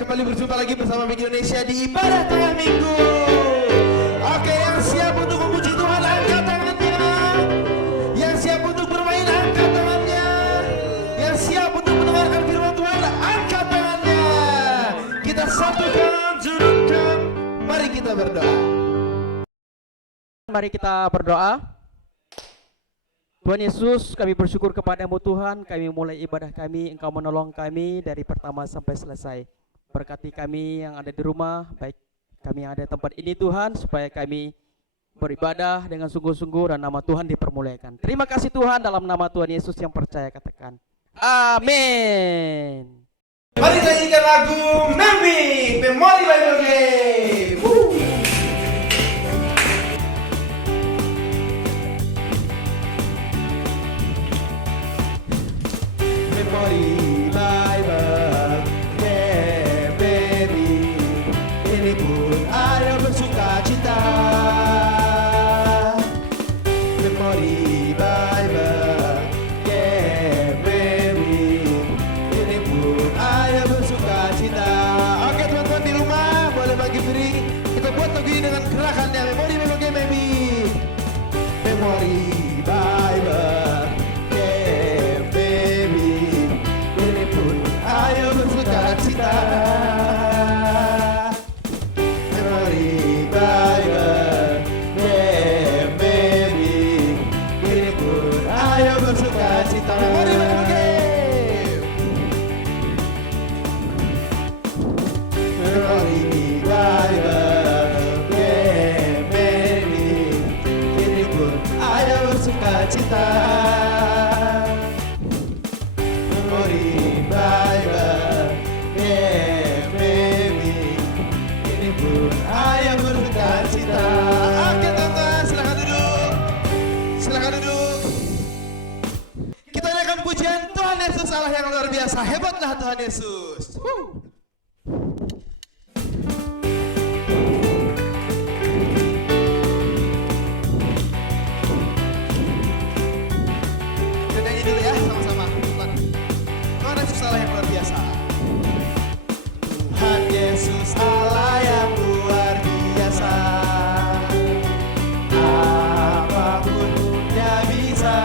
kembali berjumpa lagi bersama Big Indonesia di ibadah tengah minggu. Oke, yang siap untuk memuji Tuhan angkat tangannya. Yang siap untuk bermain angkat tangannya. Yang siap untuk mendengarkan firman Tuhan angkat tangannya. Kita satukan, jurutkan. Mari kita berdoa. Mari kita berdoa. Tuhan Yesus, kami bersyukur kepadamu Tuhan, kami mulai ibadah kami, Engkau menolong kami dari pertama sampai selesai. Berkati kami yang ada di rumah, baik kami yang ada di tempat ini Tuhan, supaya kami beribadah dengan sungguh-sungguh dan nama Tuhan dipermuliakan. Terima kasih Tuhan, dalam nama Tuhan Yesus yang percaya katakan. Amin. Mari nyanyikan lagu Membi, Memori Bible Game. Memori Bible Game, baby. Ini pun ada bersuka cita. Memori Bible Game, baby. Ini pun ada bersuka cita. Oke teman-teman di rumah boleh bagi diri. Kita buat lagu ini dengan gerakannya Memori Bible Game, baby. Memori Bible Game, baby. Ini pun ayo bersuka cita. Memori Bible Game, baby. Ini pun ayo bersuka cita. Memori Bible Game. Memori Bible Game, baby. Ini pun ayo bersuka cita. Memori Bible Game, baby. Ini pun ayo bersuka cita. Oke teman-teman, silakan duduk. Silakan duduk. Kita naikkan pujian Tuhan Yesus Allah yang luar biasa. Hebatlah Tuhan Yesus. Kita nyanyi dulu ya sama-sama. Tuhan Yesus Allah yang luar biasa. Tuhan Yesus Allah yang luar biasa. Apapun Dia bisa.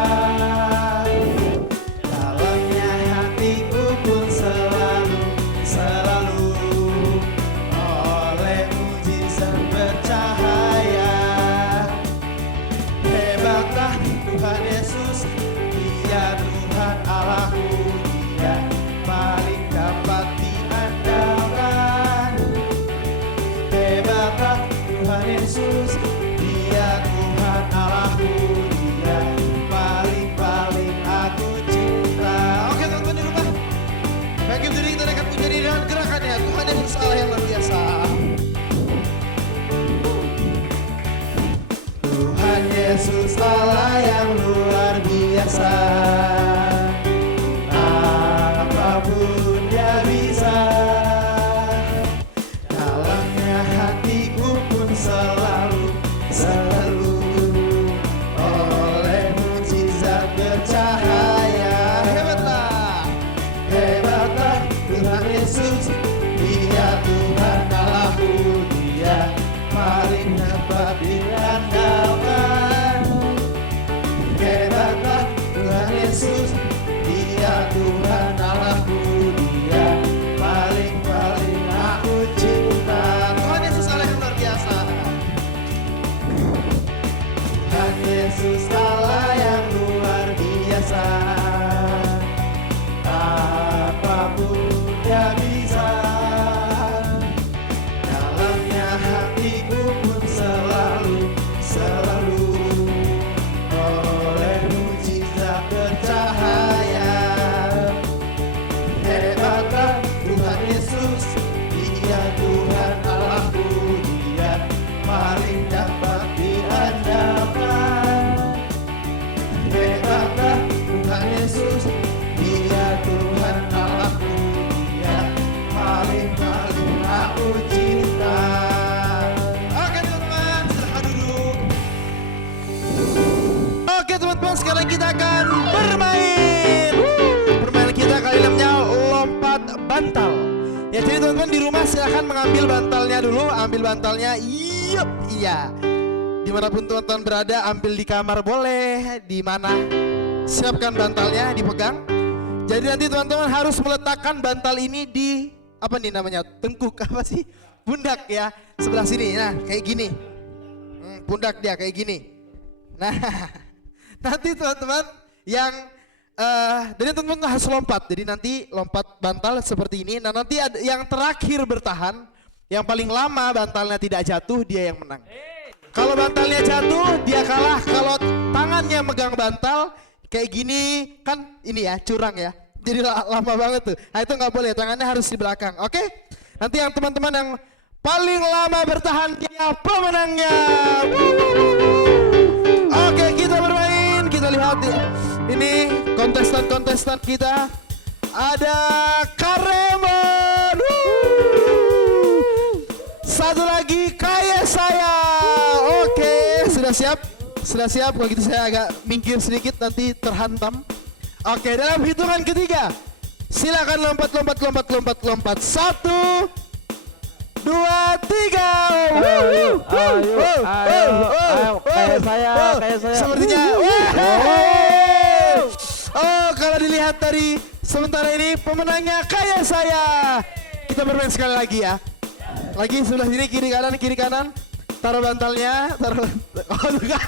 Dalamnya hatiku pun selalu oleh mujizat bercahaya. Hebatlah Tuhan Yesus, Dia Tuhan Allahku, Dia paling dapat diandalkan. Hebatlah Tuhan Yesus, Dia Tuhan Allahku, Dia paling aku cinta. Oke teman-teman di rumah, bagi diri kita naikkan pujian ini dengan gerakannya Tuhan Yesus Allah yang luar biasa. Tuhan Yesus Allah yang luar biasa. Apapun Dia bisa. Dalamnya hatiku pun selalu oleh mujizat bercahaya. Hebatlah Tuhan Yesus, Dia Tuhan Allahku, Dia paling dapat diandalkan. Hebatlah Tuhan Yesus, Dia Tuhan Allahku, Dia paling aku cinta. Tuhan Yesus Allah yang luar biasa. Tuhan Yesus Allah yang luar biasa. Apapun Dia bisa. Dalamnya hatiku pun selalu oleh mujizat bercahaya. Hebatlah Tuhan Yesus, Dia Tuhan Allahku, Dia paling dapat diandalkan. Hebatlah Tuhan Yesus, Dia Tuhan Allahku, Dia paling aku cinta. Oke teman-teman, silahkan duduk. Oke teman-teman, sekarang kita akan bermain. Permainan kita kali namanya lompat bantal. Ya jadi teman-teman di di rumah silahkan mengambil bantalnya dulu, ambil bantalnya. Iya. Dimanapun teman-teman berada, ambil di kamar boleh, di mana. Siapkan bantalnya, dipegang. Jadi nanti teman-teman harus meletakkan bantal ini di apa nih namanya? Tengkuk apa sih? Pundak ya, sebelah sini. Nah, kayak gini. Pundak dia kayak gini. Nah, nanti teman-teman yang jadi teman-teman harus lompat. Jadi nanti lompat bantal seperti ini. Nah, nanti ada yang terakhir bertahan, yang paling lama bantalnya tidak jatuh, dia yang menang. Kalau bantalnya jatuh, dia kalah. Kalau tangannya megang bantal kayak gini, kan ini ya curang ya. Jadi lama banget tuh. Nah, itu nggak boleh, tangannya harus di belakang. Oke? Nanti yang teman-teman yang paling lama bertahan dia pemenangnya. Oke, kita bermain. Kita lihat ini kontestan-kontestan kita. Ada Karemon. Satu lagi kayak saya. Oke, sudah siap? Sudah siap? Kalau gitu saya agak minggir sedikit, nanti terhantam. Oke, dalam hitungan ketiga, silakan lompat. 1, 2, 3. Ayo, kayak saya. Sepertinya. Oh, kalau dilihat dari sementara ini pemenangnya kayak saya. Kita bermain sekali lagi ya. Lagi sebelah sini, kiri kanan. Taruh bantalnya, Oh, enggak.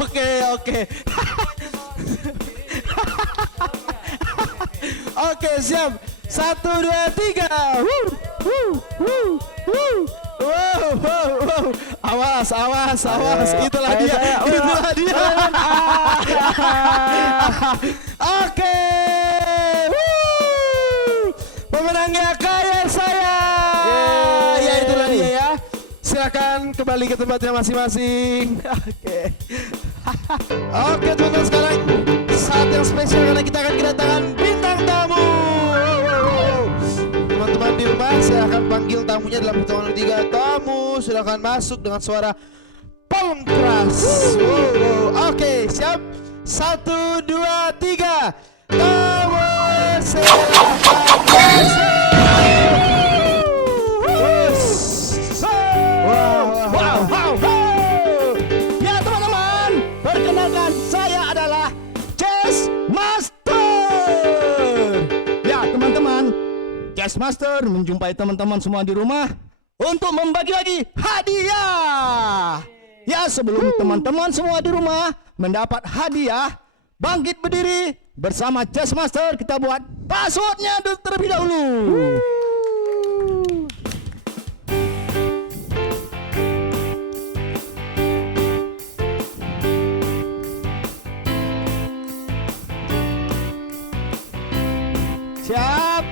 Oke. Oke, siap. 1, 2, 3. Wow. Awas. Itulah dia. Oke. Pemenangnya kayak saya. Ya, itulah dia ya. Silakan kembali ke tempatnya masing-masing. Oke teman-teman, sekarang saat yang spesial karena kita akan kedatangan bintang tamu. Teman-teman di rumah, saya akan panggil tamunya dalam hitungan 3. Tamu silakan masuk dengan suara paling keras. Oke, siap? 1, 2, 3. Tamu silakan masuk. Ya teman-teman, perkenalkan, saya adalah Chess Master. Ya teman-teman, Chess Master menjumpai teman-teman semua di rumah untuk membagi-bagi hadiah. Ya, sebelum teman-teman semua di rumah mendapat hadiah, bangkit berdiri bersama Chess Master, kita buat passwordnya terlebih dahulu. Siap.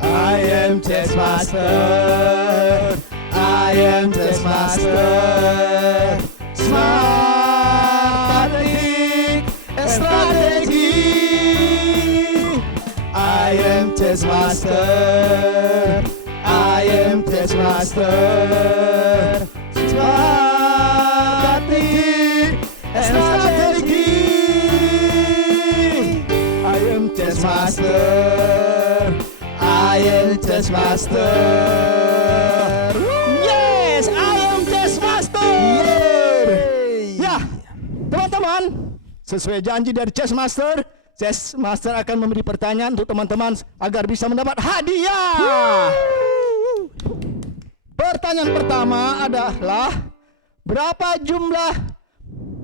I am Chess Master. Smart taktik strategi. I am Chess Master. Smart taktik strategi. I am Chess Master. Yes, I am Chess Master. Ya, teman-teman, sesuai janji dari Chess Master akan memberi pertanyaan untuk teman-teman agar bisa mendapat hadiah. Pertanyaan pertama adalah, berapa jumlah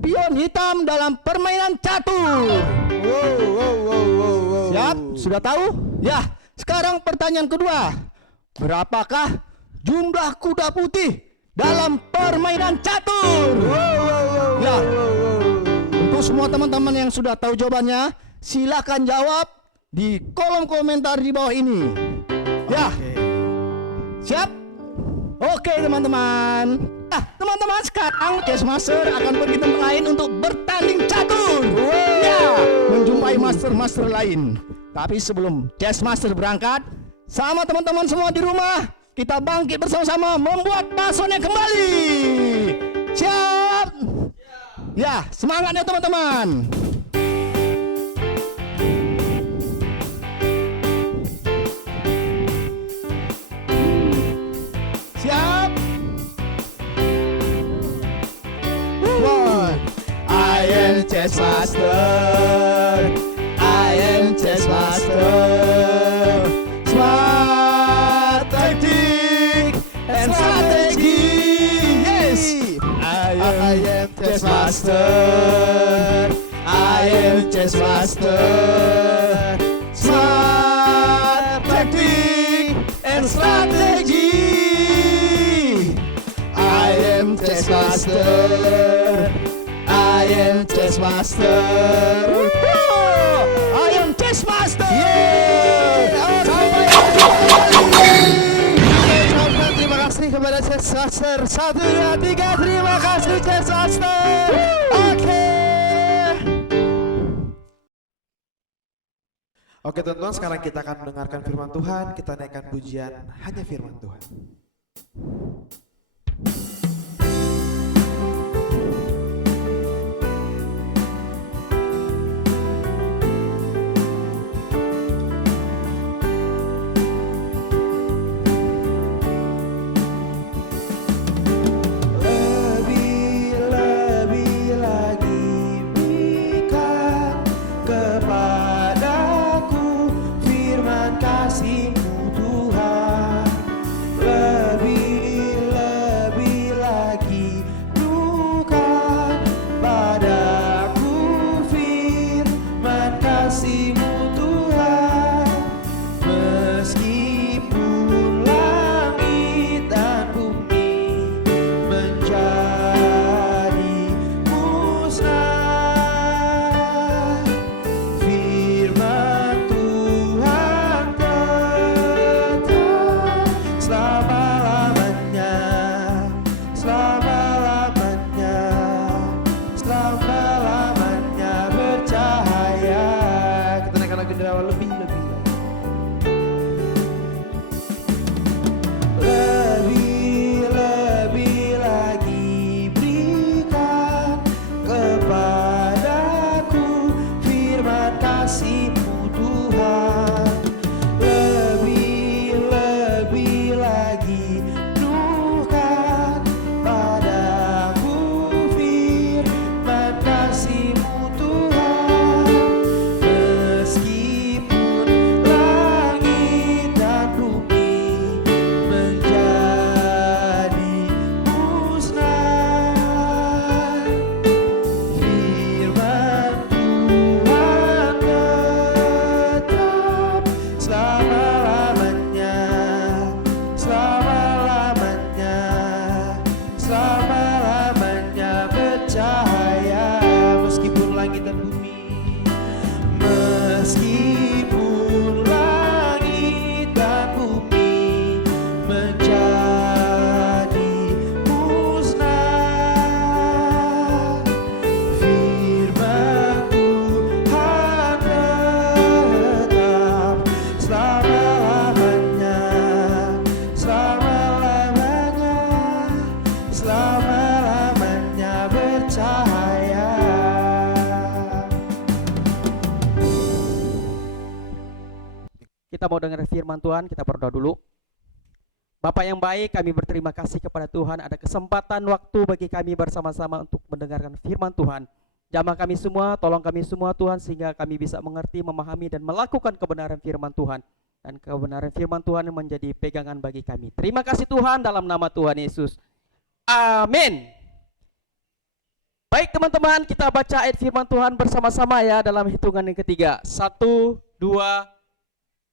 pion hitam dalam permainan catur? Siap? Sudah tahu? Ya, sekarang pertanyaan kedua. Berapakah jumlah kuda putih dalam permainan catur? Ya, untuk semua teman-teman yang sudah tahu jawabannya, silakan jawab di kolom komentar di bawah ini. Ya, siap? Oke teman-teman. Nah, teman-teman, sekarang Chess Master akan pergi tempat lain untuk bertanding catur. Ya, menjumpai master-master lain. Tapi sebelum Chess Master berangkat, sama teman-teman semua di rumah, kita bangkit bersama-sama membuat passwordnya kembali. Siap? Ya, semangatnya teman-teman. am chess master. I am chess master. Smart tactic and strategy. Yes, I am chess master. I am chess master. Smart tactic and strategy. I am chess master. I am chess master. I am chess master. Terima kasih kepada chess master. 1, 2, 3. Terima kasih chess master. Oke teman-teman, sekarang kita akan mendengarkan firman Tuhan. Kita naikkan pujian hanya firman Tuhan. Lebih lagi berikan kepadaku firman kasih-Mu Tuhan. Lebih lagi bukan padaku firman kasih-Mu Tuhan. Meskipun langit dan bumi menjadi musnah, firman Tuhan tetap selama-lamanya, selama-lamanya, selama-lamanya bercahaya. Kita naikkan lagu dari awal lebih lagi. Lebih lagi berikan kepadaku firman kasih-Mu Tuhan. Lebih lagi nuhkan padaku firman kasih-Mu Tuhan. Meskipun langit dan bumi menjadi musnah, firman Tuhan tetap selama-lamanya, selama-lamanya, selama-lamanya bercahaya. Meskipun langit dan bumi, meskipun langit dan bumi menjadi musnah, firman Tuhan tetap selama-lamanya, selama-lamanya, selama-lamanya bercahaya. Kita mau dengar firman Tuhan, kita berdoa dulu. Bapa yang baik, kami berterima kasih kepada Tuhan ada kesempatan waktu bagi kami bersama-sama untuk mendengarkan firman Tuhan. Jamah kami semua, tolong kami semua Tuhan, sehingga kami bisa mengerti, memahami dan melakukan kebenaran firman Tuhan. Dan kebenaran firman Tuhan yang menjadi pegangan bagi kami. Terima kasih Tuhan, dalam nama Tuhan Yesus. Amin. Baik teman-teman, kita baca ayat firman Tuhan bersama-sama ya dalam hitungan yang ketiga. 1, 2,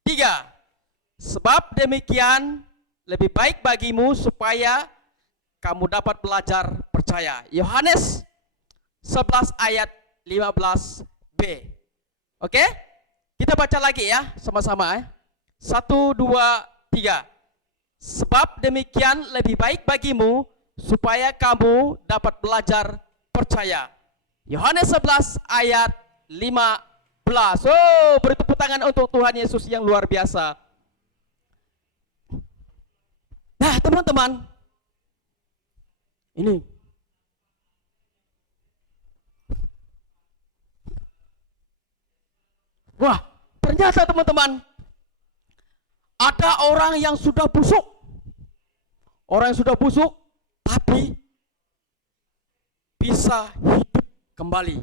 3. Sebab demikian lebih baik bagimu supaya kamu dapat belajar percaya. Yohanes 11 ayat 15b. Oke? Kita baca lagi ya sama-sama ya. 1, 2, 3. Sebab demikian lebih baik bagimu supaya kamu dapat belajar percaya. Yohanes 11 ayat 15. Oh, beri tepuk tangan untuk Tuhan Yesus yang luar biasa. Nah, teman-teman, ini wah, ternyata teman-teman ada orang yang sudah busuk. Orang yang sudah busuk tapi bisa hidup kembali.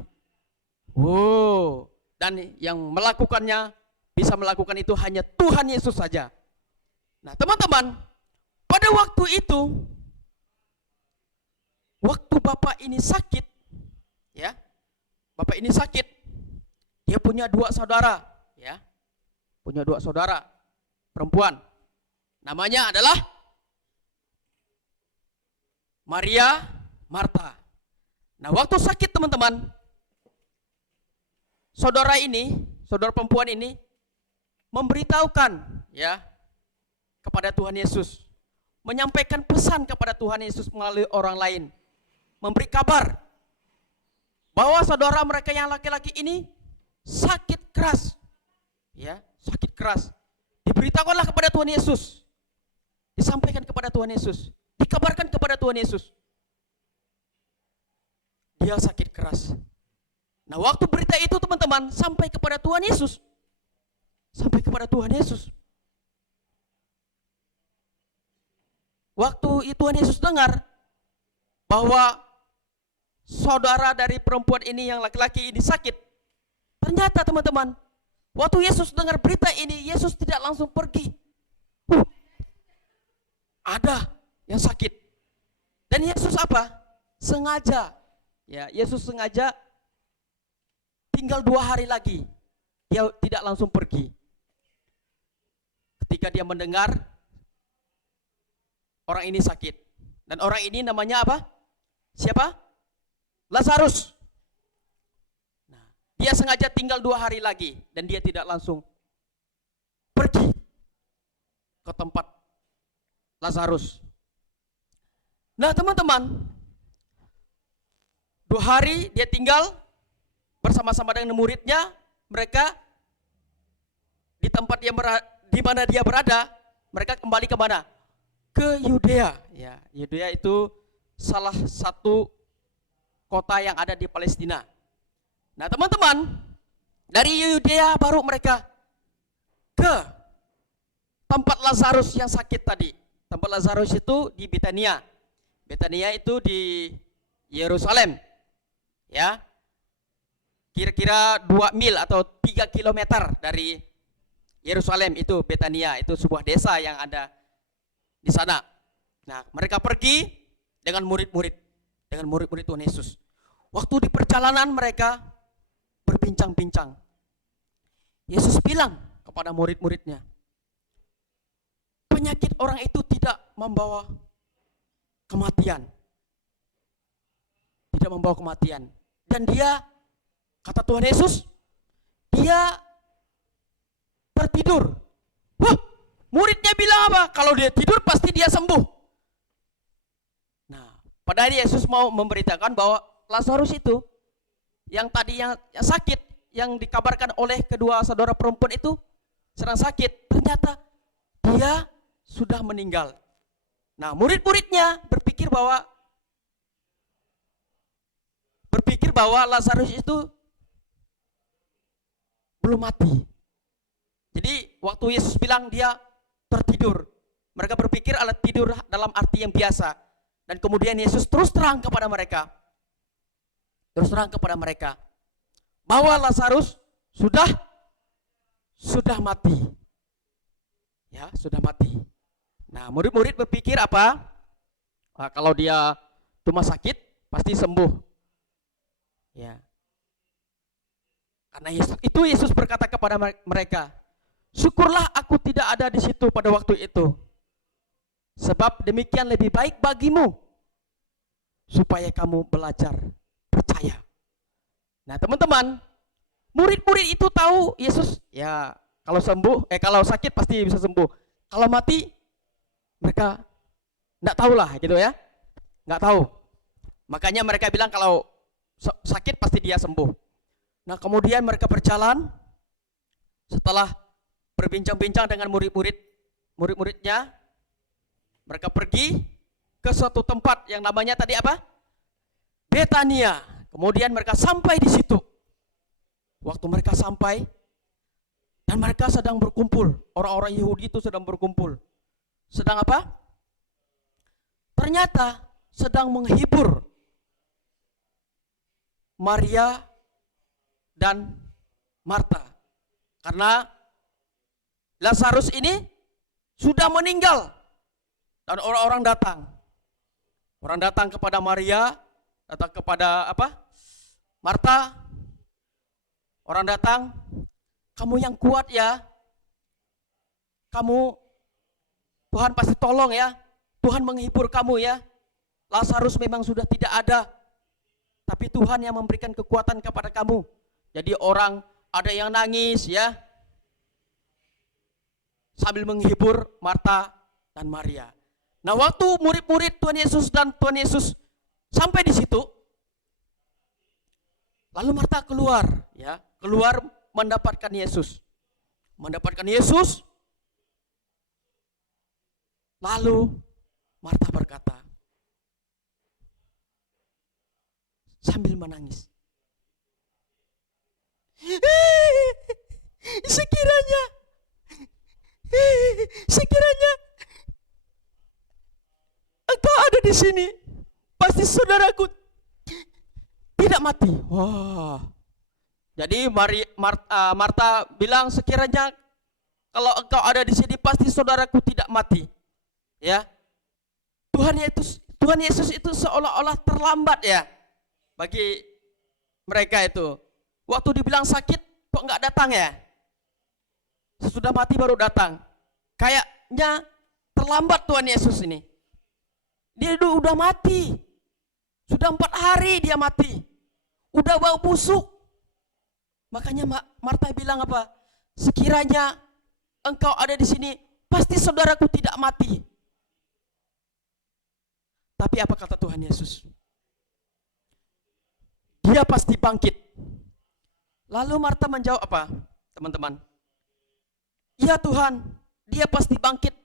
Oh, dan yang melakukannya, bisa melakukan itu hanya Tuhan Yesus saja. Nah, teman-teman, pada waktu itu, waktu Bapak ini sakit, ya, Bapak ini sakit, dia punya 2 saudara, ya, punya 2 saudara perempuan. Namanya adalah Maria, Marta. Nah, waktu sakit teman-teman, saudara perempuan ini memberitahukan, ya, kepada Tuhan Yesus, menyampaikan pesan kepada Tuhan Yesus melalui orang lain, memberi kabar bahwa saudara mereka yang laki-laki ini sakit keras, ya, sakit keras. Diberitakanlah kepada Tuhan Yesus, disampaikan kepada Tuhan Yesus, dikabarkan kepada Tuhan Yesus, dia sakit keras. Nah, waktu berita itu teman-teman sampai kepada Tuhan Yesus, sampai kepada Tuhan Yesus. Waktu Tuhan Yesus dengar bahwa saudara dari perempuan ini yang laki-laki ini sakit, ternyata teman-teman, waktu Yesus dengar berita ini, Yesus tidak langsung pergi. Ada yang sakit. Dan Yesus apa? Sengaja, ya, Yesus sengaja tinggal 2 hari lagi. Dia tidak langsung pergi. Ketika dia mendengar orang ini sakit. Dan orang ini namanya apa? Siapa? Lazarus. Nah, dia sengaja tinggal 2 hari lagi. Dan dia tidak langsung pergi ke tempat Lazarus. Nah, teman-teman, 2 hari dia tinggal bersama-sama dengan muridnya. Mereka di tempat yang di mana dia berada, mereka kembali ke mana? Ke Yudea. Ya, Yudea itu salah satu kota yang ada di Palestina. Nah, teman-teman, dari Yudea baru mereka ke tempat Lazarus yang sakit tadi. Tempat Lazarus itu di Betania. Betania itu di Yerusalem. Ya. Kira-kira 2 mil atau 3 kilometer dari Yerusalem itu Betania, itu sebuah desa yang ada di sana. Nah, mereka pergi dengan murid-murid Tuhan Yesus. Waktu di perjalanan mereka berbincang-bincang. Yesus bilang kepada murid-muridnya, penyakit orang itu tidak membawa kematian. Tidak membawa kematian. Dan dia, kata Tuhan Yesus, dia tertidur. Wah, muridnya bilang apa? Kalau dia tidur pasti dia sembuh. Nah, padahal Yesus mau memberitakan bahwa Lazarus itu, yang tadi yang sakit, yang dikabarkan oleh kedua saudara perempuan itu sedang sakit, ternyata dia sudah meninggal. Nah, murid-muridnya berpikir bahwa Lazarus itu belum mati. Jadi waktu Yesus bilang dia tertidur, mereka berpikir alat tidur dalam arti yang biasa. Dan kemudian Yesus terus terang kepada mereka, bahwa Lazarus sudah mati. Ya, sudah mati. Nah, murid-murid berpikir apa? Nah, kalau dia cuma sakit, pasti sembuh. Ya. Karena Yesus berkata kepada mereka, syukurlah aku tidak ada di situ pada waktu itu. Sebab demikian lebih baik bagimu, supaya kamu belajar percaya. Nah, teman-teman, murid-murid itu tahu Yesus, ya, kalau sakit pasti bisa sembuh. Kalau mati, mereka enggak tahulah gitu ya. Enggak tahu. Makanya mereka bilang kalau sakit pasti dia sembuh. Nah, kemudian mereka berjalan setelah berbincang-bincang dengan murid-muridnya. Mereka pergi ke suatu tempat yang namanya tadi apa? Betania. Kemudian mereka sampai di situ. Waktu mereka sampai dan mereka sedang berkumpul, orang-orang Yahudi itu sedang berkumpul. Sedang apa? Ternyata sedang menghibur Maria dan Marta. Karena Lazarus ini sudah meninggal. Dan orang-orang datang. Orang datang kepada Maria, datang kepada Marta. Orang datang, kamu yang kuat ya. Kamu, Tuhan pasti tolong ya. Tuhan menghibur kamu ya. Lazarus memang sudah tidak ada. Tapi Tuhan yang memberikan kekuatan kepada kamu. Jadi orang ada yang nangis ya. Sambil menghibur Marta dan Maria. Nah, waktu murid-murid Tuhan Yesus dan Tuhan Yesus sampai di situ, lalu Marta keluar ya, keluar mendapatkan Yesus. Mendapatkan Yesus. Lalu Marta berkata sambil menangis, sekiranya engkau ada di sini, pasti saudaraku tidak mati. Wah. Jadi Marta bilang, sekiranya kalau engkau ada di sini, pasti saudaraku tidak mati. Ya. Tuhan Yesus itu seolah-olah terlambat ya bagi mereka itu. Waktu dibilang sakit kok nggak datang ya? Sesudah mati baru datang. Kayaknya terlambat Tuhan Yesus ini. Dia udah mati. Sudah 4 hari dia mati. Udah bau busuk. Makanya Marta bilang apa? Sekiranya engkau ada di sini, pasti saudaraku tidak mati. Tapi apa kata Tuhan Yesus? Dia pasti bangkit. Lalu Marta menjawab apa, teman-teman? Ya Tuhan, dia pasti bangkit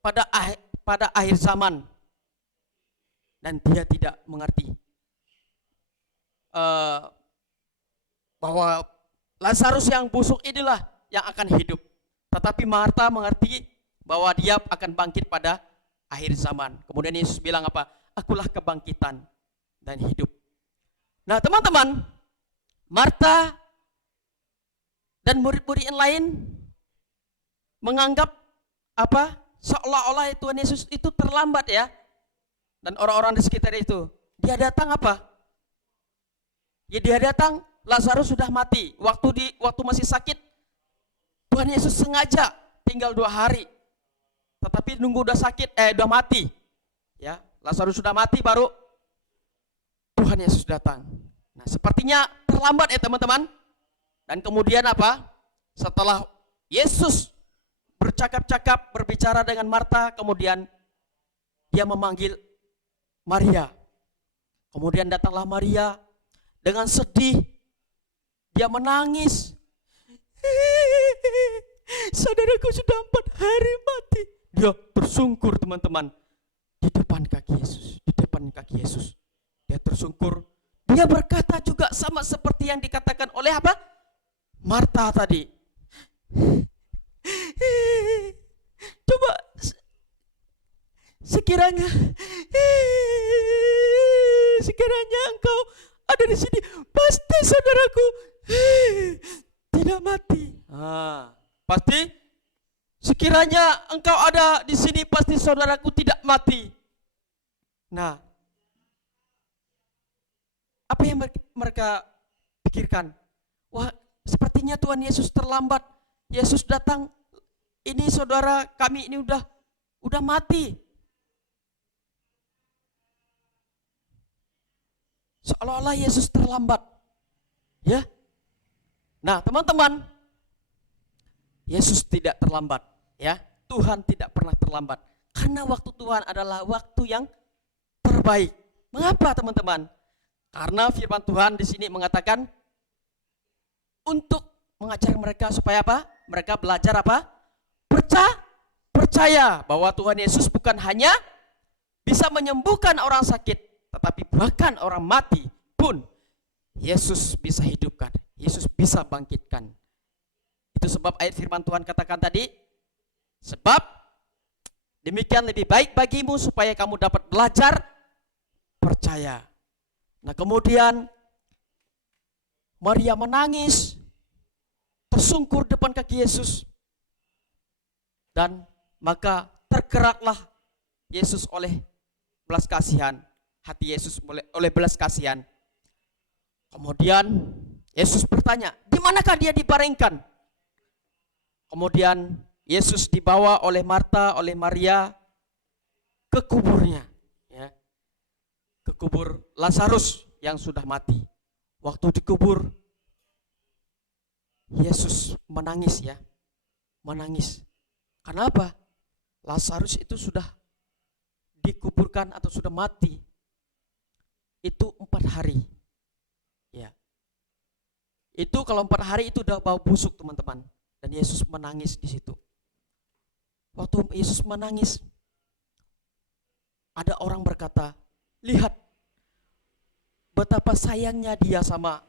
pada akhir zaman. Dan dia tidak mengerti bahwa Lazarus yang busuk inilah yang akan hidup. Tetapi Marta mengerti bahwa dia akan bangkit pada akhir zaman. Kemudian Yesus bilang apa? Akulah kebangkitan dan hidup. Nah, teman-teman, Marta dan murid-murid yang lain menganggap apa? Seolah-olah Tuhan Yesus itu terlambat ya. Dan orang-orang di sekitar itu, dia datang apa? Ya dia datang, Lazarus sudah mati. Waktu masih sakit, Tuhan Yesus sengaja tinggal 2 hari. Tetapi nunggu udah sakit, udah mati. Ya, Lazarus sudah mati baru Tuhan Yesus datang. Nah, sepertinya terlambat ya teman-teman. Dan kemudian apa? Setelah Yesus bercakap-cakap, berbicara dengan Marta, kemudian dia memanggil Maria. Kemudian datanglah Maria dengan sedih. Dia menangis. Saudaraku sudah 4 hari mati. Dia tersungkur teman-teman di depan kaki Yesus, di depan kaki Yesus. Dia tersungkur. Dia berkata juga sama seperti yang dikatakan oleh apa? Marta tadi. Coba sekiranya engkau ada di sini, pasti saudaraku tidak mati. Pasti sekiranya engkau ada di sini, pasti saudaraku tidak mati. Nah, apa yang mereka pikirkan? Wah, sepertinya Tuhan Yesus terlambat. Yesus datang, ini saudara kami ini udah mati. Seolah-olah Yesus terlambat. Ya. Nah, teman-teman, Yesus tidak terlambat, ya. Tuhan tidak pernah terlambat. Karena waktu Tuhan adalah waktu yang terbaik. Mengapa, teman-teman? Karena firman Tuhan di sini mengatakan untuk mengajar mereka supaya apa? Mereka belajar apa? Percaya bahwa Tuhan Yesus bukan hanya bisa menyembuhkan orang sakit, tetapi bahkan orang mati pun Yesus bisa hidupkan, Yesus bisa bangkitkan. Itu sebab ayat firman Tuhan katakan tadi, sebab demikian lebih baik bagimu supaya kamu dapat belajar percaya. Nah, kemudian Maria menangis, tersungkur depan kaki Yesus. Dan maka tergeraklah Yesus oleh belas kasihan. Hati Yesus oleh belas kasihan. Kemudian Yesus bertanya, di manakah dia dibaringkan? Kemudian Yesus dibawa oleh Marta, oleh Maria ke kuburnya, ya, ke kubur Lazarus yang sudah mati. Waktu dikubur, Yesus menangis, ya, menangis. Kenapa? Lazarus itu sudah dikuburkan atau sudah mati. Itu 4 hari, ya. Itu kalau 4 hari itu udah bau busuk, teman-teman. Dan Yesus menangis di situ. Waktu Yesus menangis, ada orang berkata, lihat betapa sayangnya dia sama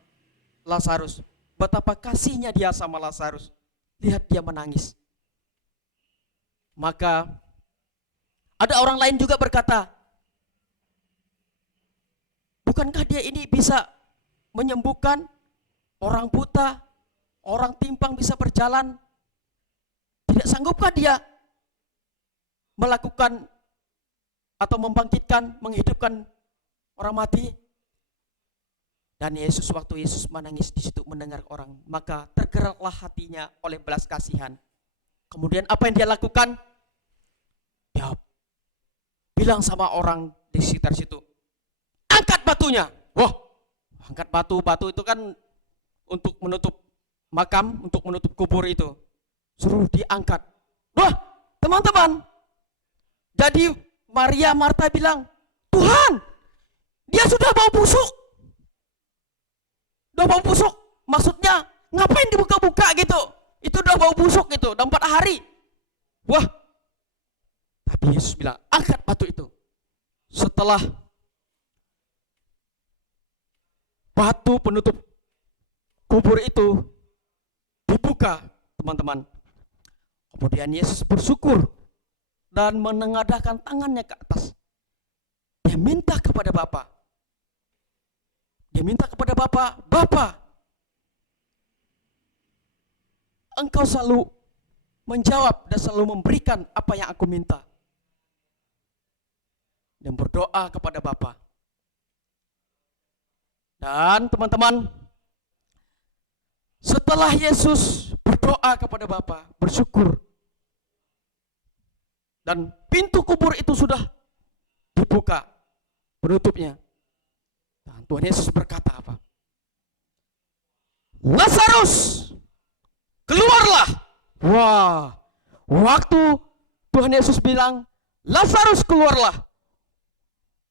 Lazarus, betapa kasihnya dia sama Lazarus. Lihat dia menangis. Maka ada orang lain juga berkata, bukankah dia ini bisa menyembuhkan orang buta, orang timpang bisa berjalan? Tidak sanggupkah dia melakukan atau membangkitkan, menghidupkan orang mati? Dan Yesus, waktu Yesus menangis di situ mendengar orang, maka tergeraklah hatinya oleh belas kasihan. Kemudian apa yang dia lakukan? Dia bilang sama orang di sekitar situ, angkat batunya. Wah, angkat batu itu kan untuk menutup makam, untuk menutup kubur itu. Suruh diangkat. Wah, teman-teman. Jadi Maria, Marta bilang, Tuhan, dia sudah bau busuk. Udah bau busuk. Maksudnya, ngapain dibuka-buka gitu? Itu udah bau busuk gitu, udah 4 hari. Wah. Tapi Yesus bilang, angkat batu itu. Setelah batu penutup kubur itu dibuka, teman-teman. Kemudian Yesus bersyukur dan menengadahkan tangannya ke atas. Dia minta kepada Bapa. Dia minta kepada Bapa, Bapa, Engkau selalu menjawab dan selalu memberikan apa yang aku minta. Dan berdoa kepada Bapa. Dan teman-teman, setelah Yesus berdoa kepada Bapa, bersyukur, dan pintu kubur itu sudah dibuka, penutupnya. Dan Tuhan Yesus berkata apa? Lazarus, keluarlah. Wah, waktu Tuhan Yesus bilang, Lazarus keluarlah,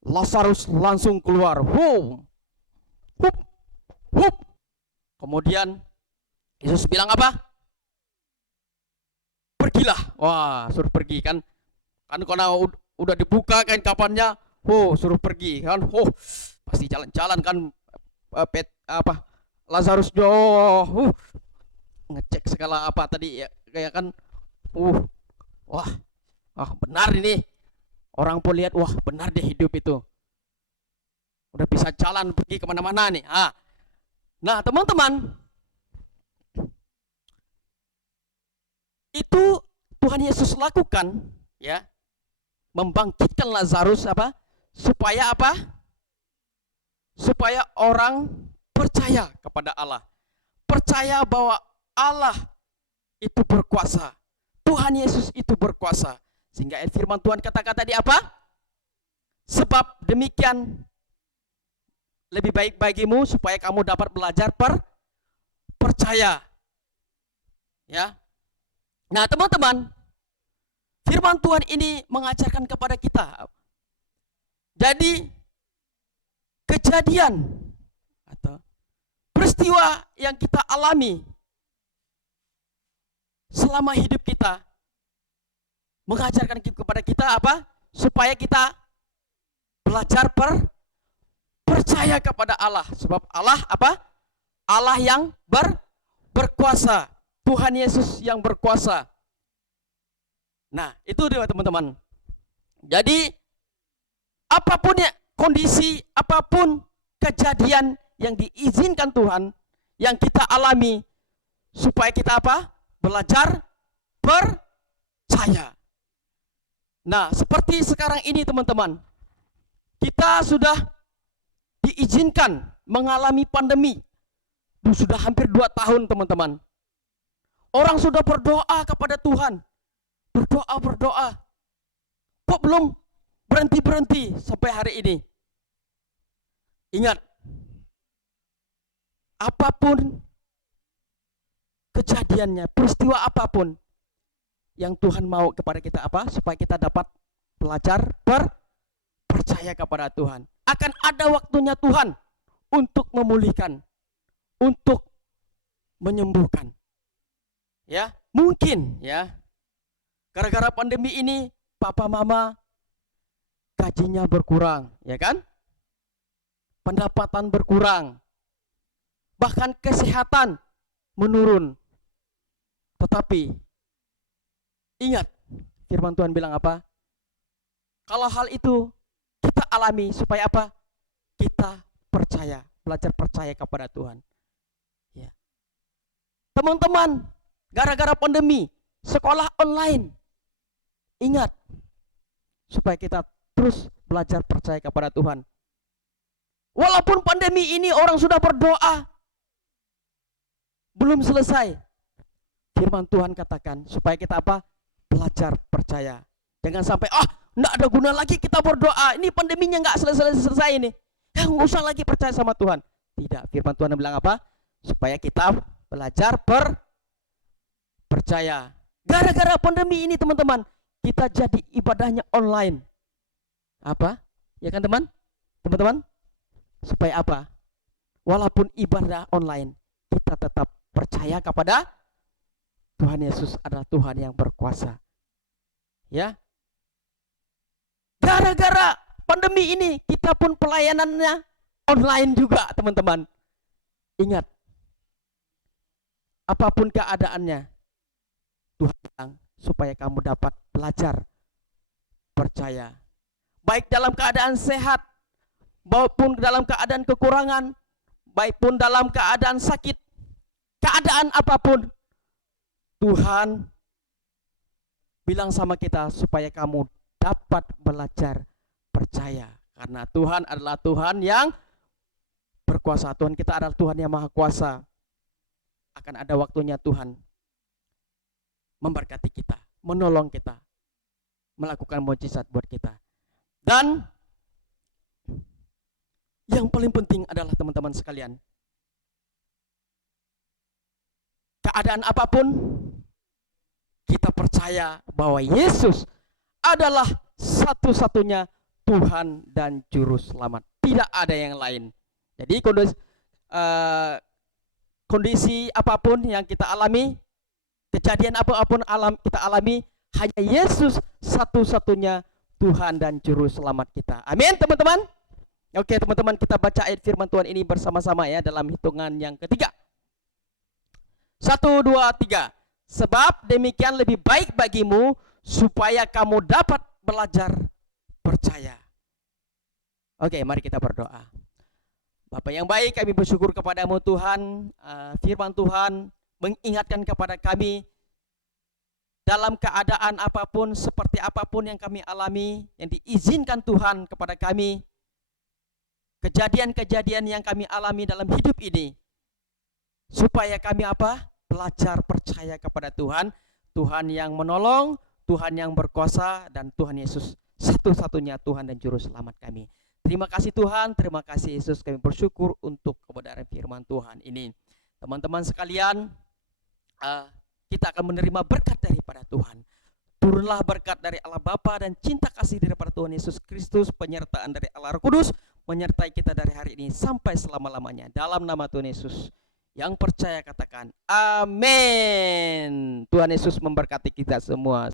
Lazarus langsung keluar. Hup, hup. Kemudian Yesus bilang apa? Pergilah. Wah, suruh pergi kan? Kan karena udah dibuka kan kapannya, suruh pergi kan? Pasti jalan-jalan kan? Lazarus ngecek segala apa tadi ya, kayak kan? Wah, benar ini. Orang pun lihat, wah benar dia hidup itu. Udah bisa jalan pergi kemana-mana nih. Nah teman-teman, itu Tuhan Yesus lakukan, ya, membangkitkan Lazarus apa? Supaya apa? Supaya orang percaya kepada Allah, percaya bahwa Allah itu berkuasa, Tuhan Yesus itu berkuasa. Sehingga firman Tuhan kata-kata di apa? Sebab demikian lebih baik bagimu supaya kamu dapat belajar percaya. Ya. Nah, teman-teman, firman Tuhan ini mengajarkan kepada kita. Jadi kejadian atau peristiwa yang kita alami selama hidup kita mengajarkan kepada kita apa? Supaya kita belajar percaya kepada Allah. Sebab Allah apa? Allah yang berkuasa. Tuhan Yesus yang berkuasa. Nah, itu dia teman-teman. Jadi, apapun ya kondisi, apapun kejadian yang diizinkan Tuhan, yang kita alami supaya kita apa? Belajar percaya. Nah, seperti sekarang ini teman-teman, kita sudah diizinkan mengalami pandemi. Sudah hampir 2 tahun teman-teman. Orang sudah berdoa kepada Tuhan. Berdoa. Kok belum berhenti sampai hari ini? Ingat, apapun kejadiannya, peristiwa apapun yang Tuhan mau kepada kita apa? Supaya kita dapat belajar percaya kepada Tuhan. Akan ada waktunya Tuhan untuk memulihkan, untuk menyembuhkan. Ya, mungkin ya. Gara-gara pandemi ini papa mama gajinya berkurang, ya kan? Pendapatan berkurang. Bahkan kesehatan menurun. Tetapi ingat, firman Tuhan bilang apa? Kalau hal itu kita alami supaya apa? Kita percaya, belajar percaya kepada Tuhan. Ya. Teman-teman, gara-gara pandemi, sekolah online. Ingat, supaya kita terus belajar percaya kepada Tuhan. Walaupun pandemi ini orang sudah berdoa, belum selesai. Firman Tuhan katakan, supaya kita apa? Belajar percaya. Jangan sampai, enggak ada guna lagi kita berdoa. Ini pandeminya enggak selesai ini. Ya, enggak usah lagi percaya sama Tuhan. Tidak, firman Tuhan bilang apa? Supaya kita belajar percaya. Gara-gara pandemi ini teman-teman, kita jadi ibadahnya online. Apa? Ya kan teman-teman? Supaya apa? Walaupun ibadah online, kita tetap percaya kepada Tuhan Yesus adalah Tuhan yang berkuasa. Ya. Gara-gara pandemi ini, kita pun pelayanannya online juga, teman-teman. Ingat, apapun keadaannya, Tuhan bilang supaya kamu dapat belajar percaya. Baik dalam keadaan sehat, maupun dalam keadaan kekurangan, baik pun dalam keadaan sakit, keadaan apapun, Tuhan bilang sama kita supaya kamu dapat belajar percaya. Karena Tuhan adalah Tuhan yang berkuasa. Tuhan kita adalah Tuhan yang maha kuasa. Akan ada waktunya Tuhan memberkati kita, menolong kita, melakukan mukjizat buat kita. Dan yang paling penting adalah teman-teman sekalian, keadaan apapun, kita percaya bahwa Yesus adalah satu-satunya Tuhan dan Juru Selamat. Tidak ada yang lain. Jadi kondisi apapun yang kita alami, kejadian apapun kita alami, hanya Yesus satu-satunya Tuhan dan Juru Selamat kita. Amin teman-teman. Oke teman-teman, kita baca ayat firman Tuhan ini bersama-sama ya dalam hitungan yang ketiga. 1, 2, 3. Sebab demikian lebih baik bagimu supaya kamu dapat belajar percaya. Oke, mari kita berdoa. Bapa yang baik, kami bersyukur kepadamu Tuhan. Firman Tuhan mengingatkan kepada kami dalam keadaan apapun, seperti apapun yang kami alami, yang diizinkan Tuhan kepada kami, kejadian-kejadian yang kami alami dalam hidup ini, supaya kami apa? Belajar percaya kepada Tuhan, Tuhan yang menolong, Tuhan yang berkuasa, dan Tuhan Yesus satu-satunya Tuhan dan Juru Selamat kami. Terima kasih Tuhan, terima kasih Yesus, kami bersyukur untuk kebenaran firman Tuhan ini. Teman-teman sekalian, kita akan menerima berkat daripada Tuhan. Turunlah berkat dari Allah Bapa dan cinta kasih daripada Tuhan Yesus Kristus, penyertaan dari Allah Roh Kudus, menyertai kita dari hari ini sampai selama-lamanya. Dalam nama Tuhan Yesus, yang percaya katakan amin. Tuhan Yesus memberkati kita semua.